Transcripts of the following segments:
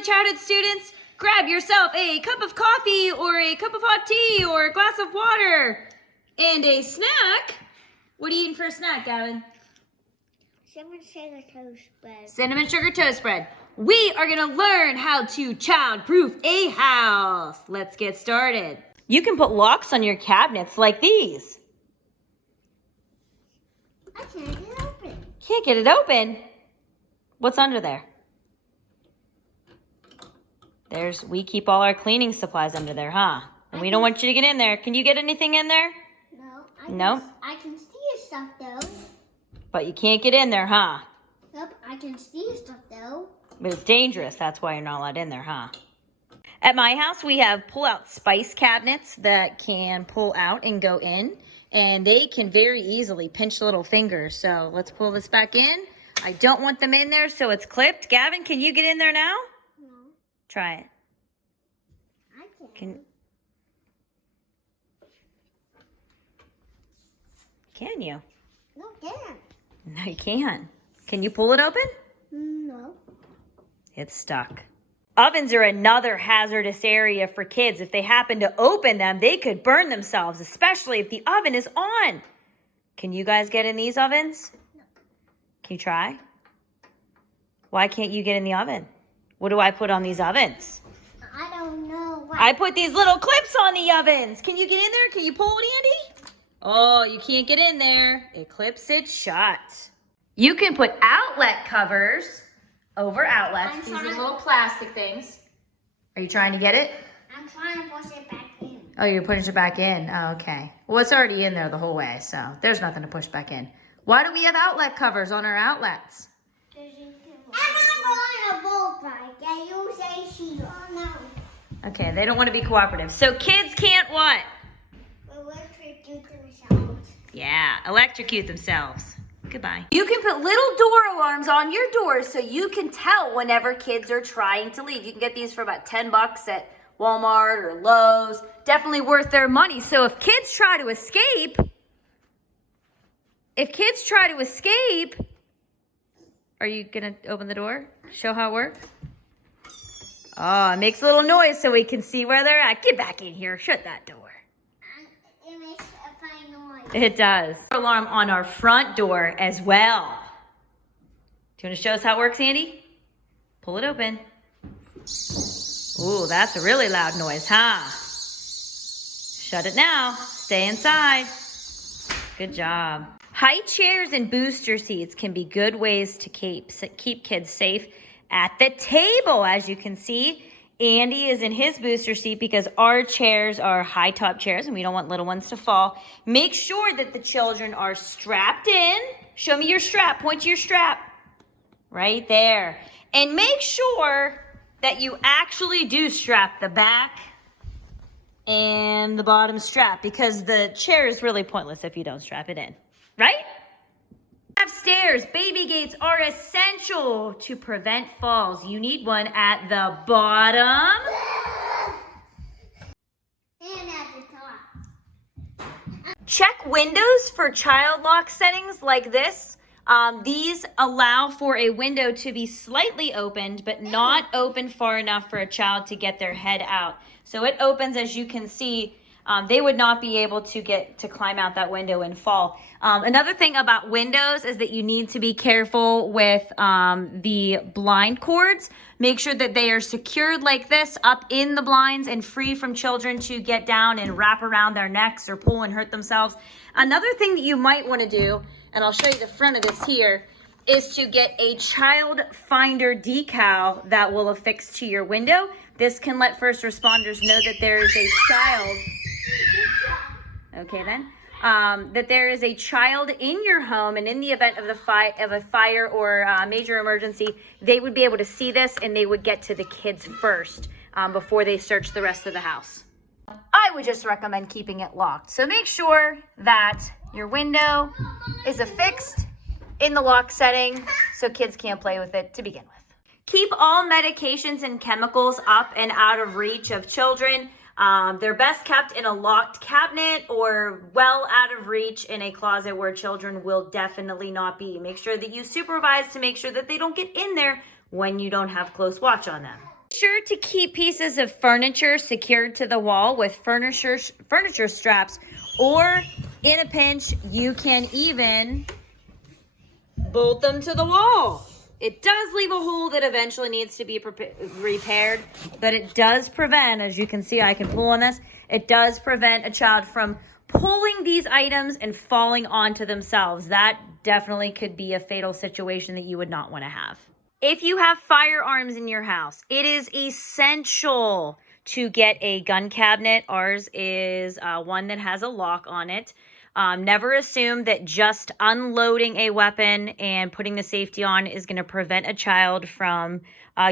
early childhood students, grab yourself a cup of coffee or a cup of hot tea or a glass of water and a snack. What are you eating for a snack, Gavin? Cinnamon sugar toast spread. Cinnamon sugar toast spread. We are gonna learn how to child-proof a house. Let's get started. You can put locks on your cabinets like these. I can't get it open. Can't get it open? What's under there? We keep all our cleaning supplies under there, huh? And we don't want you to get in there. Can you get anything in there? No. I can see stuff though. But you can't get in there, huh? Nope, I can see stuff though. But it's dangerous. That's why you're not allowed in there, huh? At my house, we have pull-out spice cabinets that can pull out and go in. And they can very easily pinch little fingers. So let's pull this back in. I don't want them in there, so it's clipped. Gavin, can you get in there now? No. Try it. I can't. Can you? No, can't. No, you can't. Can you pull it open? No. It's stuck. Ovens are another hazardous area for kids. If they happen to open them, they could burn themselves, especially if the oven is on. Can you guys get in these ovens? No. Can you try? Why can't you get in the oven? What do I put on these ovens? I don't know. I put these little clips on the ovens. Can you get in there? Can you pull it, Andy? Oh, you can't get in there. It clips it shut. You can put outlet covers over outlets. These are little plastic things. Are you trying to get it? I'm trying to push it back in. Oh, you're pushing it back in? Oh, okay. Well, it's already in there the whole way, so there's nothing to push back in. Why do we have outlet covers on our outlets? I'm on a boat ride. Yeah, you say she. Oh, no. Okay, they don't want to be cooperative. So kids can't what? Electrocute themselves. Yeah, electrocute themselves. Goodbye. You can put little door alarms on your doors so you can tell whenever kids are trying to leave. You can get these for about $10 at Walmart or Lowe's. Definitely worth their money. So if kids try to escape, are you gonna open the door? Show how it works? Oh, it makes a little noise so we can see where they're at. Get back in here, shut that door. It makes a funny noise. It does. Alarm on our front door as well. Do you want to show us how it works, Andy? Pull it open. Ooh, that's a really loud noise, huh? Shut it now. Stay inside. Good job. High chairs and booster seats can be good ways to keep kids safe at the table. As you can see, Andy is in his booster seat because our chairs are high top chairs and we don't want little ones to fall. Make sure that the children are strapped in. Show me your strap. Point to your strap. Right there. And make sure that you actually do strap the back and the bottom strap because the chair is really pointless if you don't strap it in. Right? Stairs, baby gates are essential to prevent falls. You need one at the bottom And at the top. Check windows for child lock settings like this. These allow for a window to be slightly opened, but not open far enough for a child to get their head out. So it opens, as you can see. They would not be able to climb out that window and fall. Another thing about windows is that you need to be careful with the blind cords. Make sure that they are secured like this up in the blinds and free from children to get down and wrap around their necks or pull and hurt themselves. Another thing that you might want to do, and I'll show you the front of this here, is to get a child finder decal that will affix to your window. This can let first responders know that there is a child. Okay then, that there is a child in your home, and in the event of a fire or major emergency, they would be able to see this and they would get to the kids first before they search the rest of the house. I would just recommend keeping it locked. So make sure that your window is affixed in the lock setting so kids can't play with it to begin with. Keep all medications and chemicals up and out of reach of children. They're best kept in a locked cabinet or well out of reach in a closet where children will definitely not be. Make sure that you supervise to make sure that they don't get in there when you don't have close watch on them. sure to keep pieces of furniture secured to the wall with furniture straps, or in a pinch, you can even bolt them to the wall. It does leave a hole that eventually needs to be repaired, but it does prevent, as you can see, I can pull on this, it does prevent a child from pulling these items and falling onto themselves. That definitely could be a fatal situation that you would not want to have. If you have firearms in your house, it is essential to get a gun cabinet. Ours is one that has a lock on it. Never assume that just unloading a weapon and putting the safety on is going to prevent a child from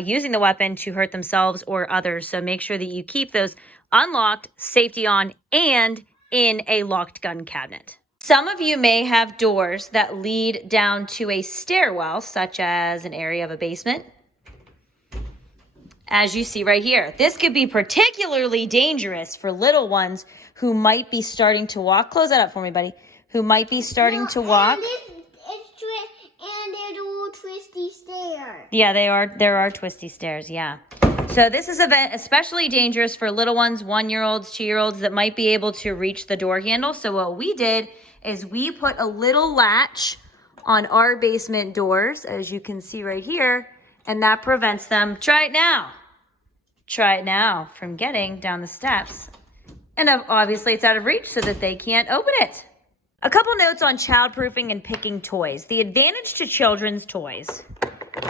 using the weapon to hurt themselves or others. So make sure that you keep those unlocked, safety on, and in a locked gun cabinet. Some of you may have doors that lead down to a stairwell, such as an area of a basement. As you see right here, this could be particularly dangerous for little ones who might be starting to walk. Close that up for me, buddy. Who might be starting to walk. And there's little twisty stairs. Yeah, there are twisty stairs, yeah. So this is especially dangerous for little ones, 1-year-olds, 2-year-olds that might be able to reach the door handle. So what we did is we put a little latch on our basement doors, as you can see right here, and that prevents them, try it now, from getting down the steps. And obviously it's out of reach so that they can't open it. A couple notes on childproofing and picking toys. The advantage to children's toys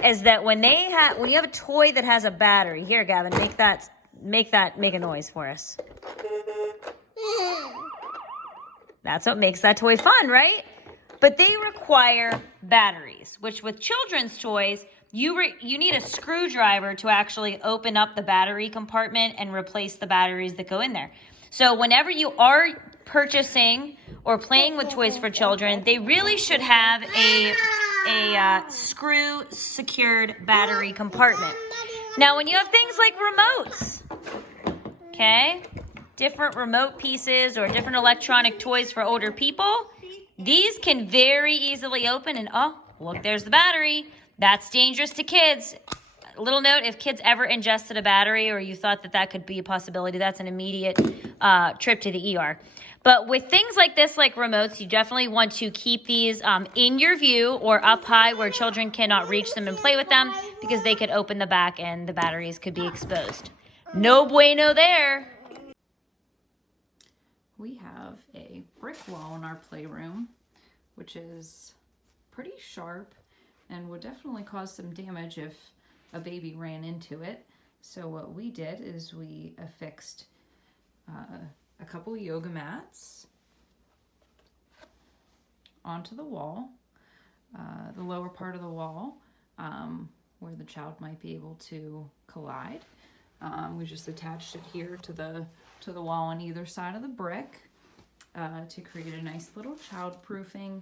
is that when you have a toy that has a battery, here, Gavin, make a noise for us. That's what makes that toy fun, right? But they require batteries, which with children's toys, you need a screwdriver to actually open up the battery compartment and replace the batteries that go in there. So whenever you are purchasing or playing with toys for children, they really should have a screw secured battery compartment. Now, when you have things like remotes, okay, different remote pieces or different electronic toys for older people, these can very easily open and, oh, look, there's the battery. That's dangerous to kids. A little note, if kids ever ingested a battery or you thought that could be a possibility, that's an immediate trip to the ER. But with things like this, like remotes, you definitely want to keep these in your view or up high where children cannot reach them and play with them, because they could open the back and the batteries could be exposed. No bueno there. We have a brick wall in our playroom, which is pretty sharp and would definitely cause some damage if a baby ran into it. So what we did is we affixed a couple yoga mats onto the wall, the lower part of the wall, where the child might be able to collide. We just attached it here to the wall on either side of the brick to create a nice little childproofing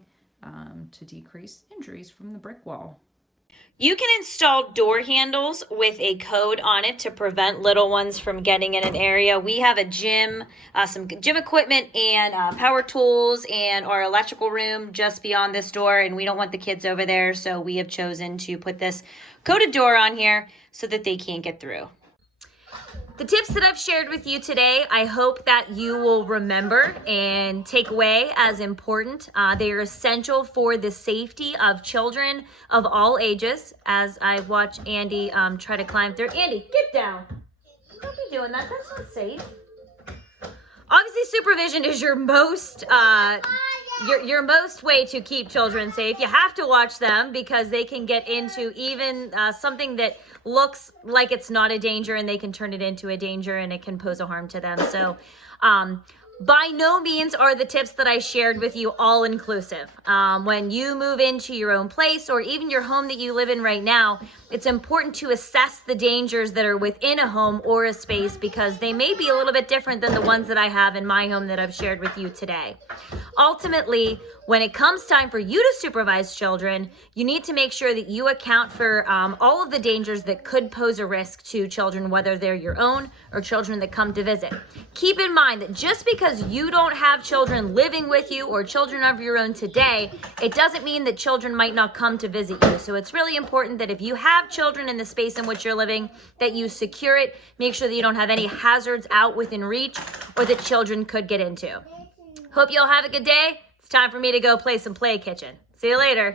to decrease injuries from the brick wall. You can install door handles with a code on it to prevent little ones from getting in an area. We have a gym, some gym equipment and power tools and our electrical room just beyond this door, and we don't want the kids over there, so we have chosen to put this coded door on here so that they can't get through. The tips that I've shared with you today, I hope that you will remember and take away as important. They are essential for the safety of children of all ages. As I watch Andy try to climb through. Andy, get down. Don't be doing that. That's not safe. Obviously, supervision is your most way to keep children safe. You have to watch them because they can get into even something that looks like it's not a danger, and they can turn it into a danger, and it can pose a harm to them. So by no means are the tips that I shared with you all inclusive. When you move into your own place or even your home that you live in right now, it's important to assess the dangers that are within a home or a space, because they may be a little bit different than the ones that I have in my home that I've shared with you today. Ultimately, when it comes time for you to supervise children, you need to make sure that you account for all of the dangers that could pose a risk to children, whether they're your own or children that come to visit. Keep in mind that just because because you don't have children living with you or children of your own today, it doesn't mean that children might not come to visit you. So it's really important that if you have children in the space in which you're living, that you secure it, make sure that you don't have any hazards out within reach or that children could get into. Hope you all have a good day. It's time for me to go play some Play Kitchen. See you later.